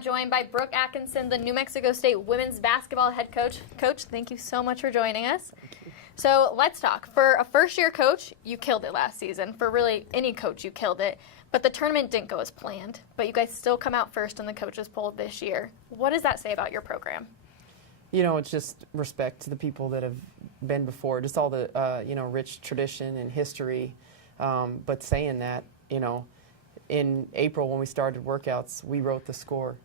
joined by Brooke Atkinson, the New Mexico State women's basketball head coach. Coach, thank you so much for joining us. So let's talk. For a first-year coach, you killed it last season. For really any coach, you killed it. But the tournament didn't go as planned. But you guys still come out first in the coaches poll this year. What does that say about your program? You know, it's just respect to the people that have been before, just all the, rich tradition and history. But saying that, in April when we started workouts, we wrote the score,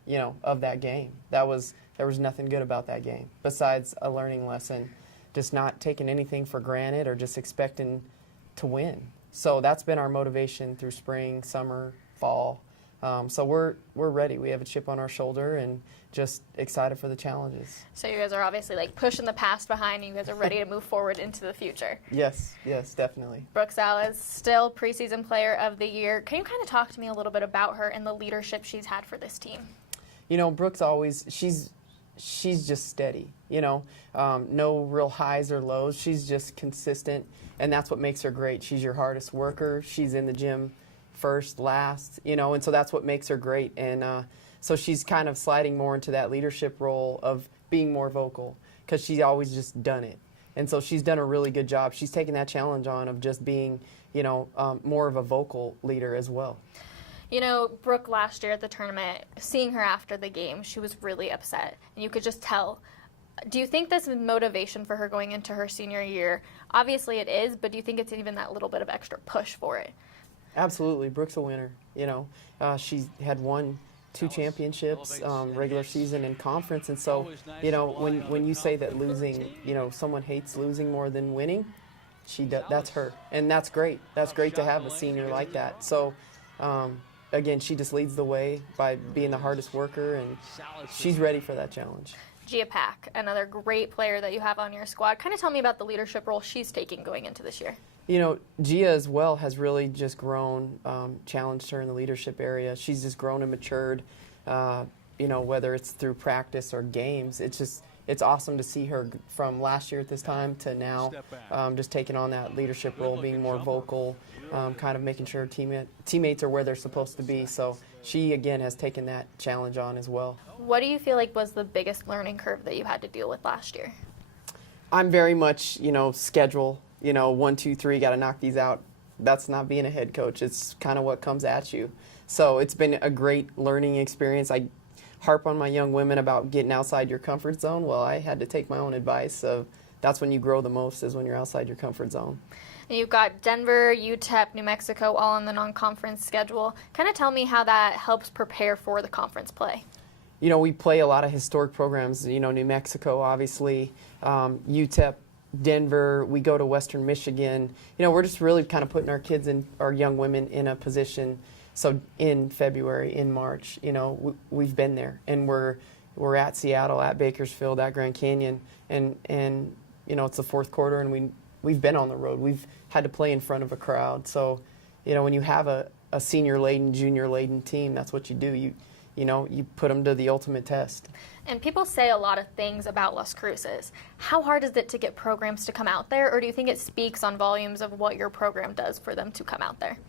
of that game. There was nothing good about that game besides a learning lesson, just not taking anything for granted or just expecting to win. So that's been our motivation through spring, summer, fall. So we're ready. We have a chip on our shoulder and just excited for the challenges. So you guys are obviously like pushing the past behind and you guys are ready to move forward into the future. Yes, definitely. Brooke Salas, still preseason player of the year. Can you kind of talk to me a little bit about her and the leadership she's had for this team? Brooke's always, she's just steady, no real highs or lows. She's just consistent, and that's what makes her great. She's your hardest worker. She's in the gym first, last, and so that's what makes her great. And so she's kind of sliding more into that leadership role of being more vocal because she's always just done it. And so she's done a really good job. She's taken that challenge on of just being, more of a vocal leader as well. Brooke last year at the tournament, seeing her after the game, she was really upset. And you could just tell. Do you think this is motivation for her going into her senior year? Obviously it is, but do you think it's even that little bit of extra push for it? Absolutely. Brooke's a winner. She's had won 2 championships, regular season and conference. And so, when you say that losing, someone hates losing more than winning, that's her. And that's great. That's great to have a senior like that. So, again, she just leads the way by being the hardest worker, and she's ready for that challenge. Gia Pack, another great player that you have on your squad. Kind of tell me about the leadership role she's taking going into this year. Gia as well has really just grown, challenged her in the leadership area. She's just grown and matured, whether it's through practice or games. It's awesome to see her from last year at this time to now, just taking on that leadership role, being more vocal, kind of making sure teammates are where they're supposed to be. So she, again, has taken that challenge on as well. What do you feel like was the biggest learning curve that you had to deal with last year? I'm very much, schedule. 1, 2, 3, got to knock these out. That's not being a head coach. It's kind of what comes at you. So it's been a great learning experience. I harp on my young women about getting outside your comfort zone. Well, I had to take my own advice of that's when you grow the most, is when you're outside your comfort zone. And you've got Denver, UTEP, New Mexico all on the non-conference schedule. Kind of tell me how that helps prepare for the conference play. We play a lot of historic programs, New Mexico, obviously, UTEP, Denver, we go to Western Michigan. We're just really kind of putting our kids and our young women in a position. So in February, in March, we've been there, and we're at Seattle, at Bakersfield, at Grand Canyon, and it's the fourth quarter, and we've been on the road. We've had to play in front of a crowd. So, when you have a senior-laden, junior-laden team, that's what you do. You put them to the ultimate test. And people say a lot of things about Las Cruces. How hard is it to get programs to come out there, or do you think it speaks on volumes of what your program does for them to come out there?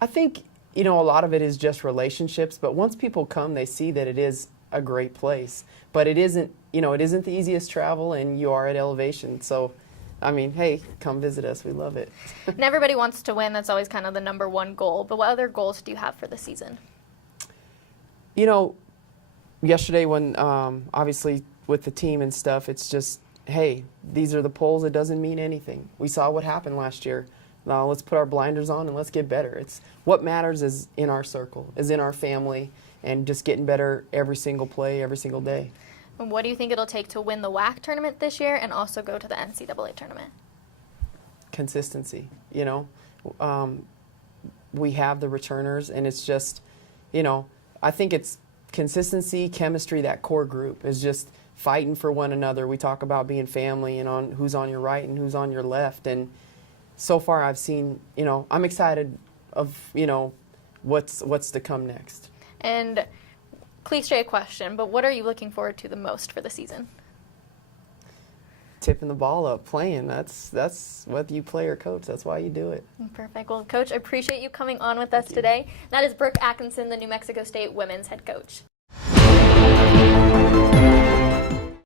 I think, a lot of it is just relationships, but once people come, they see that it is a great place. But it isn't, it isn't the easiest travel, and you are at elevation. So, hey, come visit us. We love it. And everybody wants to win. That's always kind of the #1 goal. But what other goals do you have for the season? Yesterday when, obviously, with the team and stuff, it's just, hey, these are the polls. It doesn't mean anything. We saw what happened last year. Now let's put our blinders on and let's get better. It's what matters is in our circle, is in our family, and just getting better every single play, every single day. And what do you think it'll take to win the WAC tournament this year and also go to the NCAA tournament? Consistency, we have the returners, and it's just, I think it's consistency, chemistry, that core group is just fighting for one another. We talk about being family and on who's on your right and who's on your left. And so far I've seen, I'm excited of, what's to come next. And cliche question, but what are you looking forward to the most for the season? Tipping the ball up, playing. That's whether you play or coach. That's why you do it. Perfect. Well, Coach, I appreciate you coming on with us today. That is Brooke Atkinson, the New Mexico State women's head coach.